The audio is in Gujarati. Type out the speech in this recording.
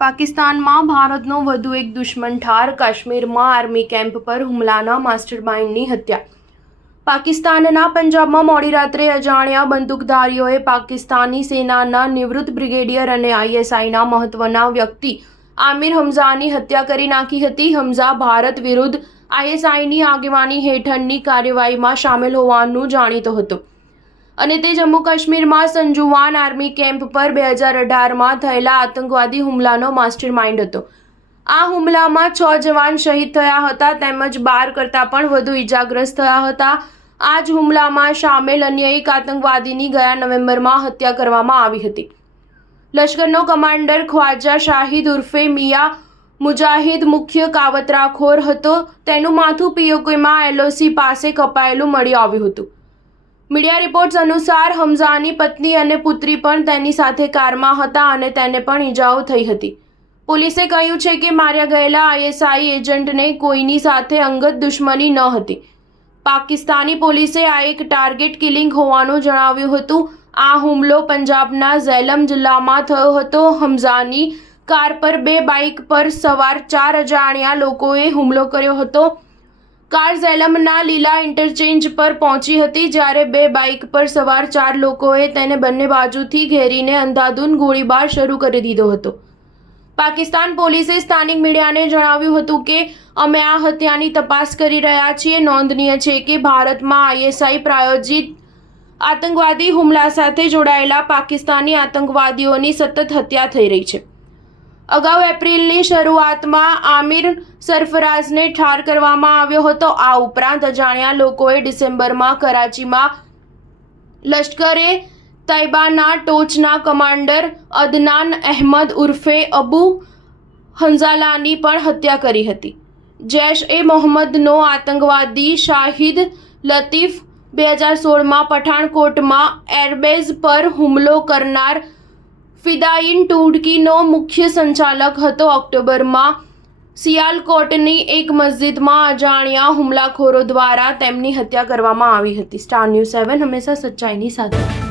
પાકિસ્તાનમાં ભારતનો વધુ એક દુશ્મન ઠાર, કાશ્મીરમાં આર્મી કેમ્પ પર હુમલાના માસ્ટરમાઇન્ડની હત્યા. પાકિસ્તાનના પંજાબમાં મોડી રાત્રે અજાણ્યા બંદૂકધારીઓએ પાકિસ્તાની સેનાના નિવૃત્ત બ્રિગેડિયર અને ISIના મહત્વના વ્યક્તિ આમિર હમઝાની હત્યા કરી નાખી હતી. હમઝા ભારત વિરુદ્ધ ISIની આગેવાની હેઠળની કાર્યવાહીમાં સામેલ હોવાનું જાણીતો હતો અને તે જમ્મુ કાશ્મીરમાં સંજુવાન આર્મી કેમ્પ પર 2018માં થયેલા આતંકવાદી હુમલાનો માસ્ટરમાઇન્ડ હતો. આ હુમલામાં 6 જવાન શહીદ થયા હતા તેમજ 12 કરતાં પણ વધુ ઇજાગ્રસ્ત થયા હતા. આ જ હુમલામાં સામેલ અન્ય એક આતંકવાદીની ગયા નવેમ્બરમાં હત્યા કરવામાં આવી હતી. લશ્કરનો કમાન્ડર ખ્વાજા શાહિદ ઉર્ફે મિયા મુજાહિદ મુખ્ય કાવતરાખોર હતો. તેનું માથું POKમાં LOC પાસે કપાયેલું મળી આવ્યું હતું. મીડિયા રિપોર્ટ્સ અનુસાર હમઝાની પત્ની અને પુત્રી પણ તેની સાથે કારમાં હતા અને તેને પણ ઈજાઓ થઈ હતી. પોલીસે કહ્યું છે કે માર્યા ગયેલા ISI એજન્ટને કોઈની સાથે અંગત દુશ્મની ન હતી. પાકિસ્તાની પોલીસે આ એક ટાર્ગેટ કિલિંગ હોવાનું જણાવ્યું હતું. આ હુમલો પંજાબના ઝેલમ જિલ્લામાં થયો હતો. હમઝાની કાર પર 2 બાઇક પર સવાર 4 અજાણ્યા લોકોએ હુમલો કર્યો હતો. કાર ઝેલમના લીલા ઇન્ટરચેન્જ પર પહોંચી હતી જ્યારે 2 બાઇક પર સવાર 4 લોકોએ તેને બંને બાજુથી ઘેરીને અંધાધૂંધ ગોળીબાર શરૂ કરી દીધો હતો. પાકિસ્તાન પોલીસે સ્થાનિક મીડિયાને જણાવ્યું હતું કે અમે આ હત્યાની તપાસ કરી રહ્યા છીએ. નોંધનીય છે કે ભારતમાં ISI પ્રાયોજિત આતંકવાદી હુમલા સાથે જોડાયેલા પાકિસ્તાની આતંકવાદીઓની સતત હત્યા થઈ રહી છે. અગાઉ એપ્રિલની શરૂઆતમાં આમિર સરફરાઝને ઠાર કરવામાં આવ્યો હતો. આ ઉપરાંત અજાણ્યા લોકોએ ડિસેમ્બરમાં કરાચીમાં લશ્કરે તૈબાના ટોચના કમાન્ડર અદનાન અહેમદ ઉર્ફે અબુ હંઝાલાની પણ હત્યા કરી હતી. જૈશ-એ-મોહમ્મદનો આતંકવાદી શાહિદ લતીફ 2016માં પઠાણકોટમાં એરબેઝ પર હુમલો કરનાર ફિદાયીન ટુર્કીનો મુખ્ય સંચાલક હતો. ઓક્ટોબરમાં સિયાલકોટની એક મસ્જિદમાં અજાણ્યા હુમલાખોરો દ્વારા તેમની હત્યા કરવામાં આવી હતી. સ્ટાર ન્યૂઝ 7 હંમેશા સચ્ચાઈની સાથે.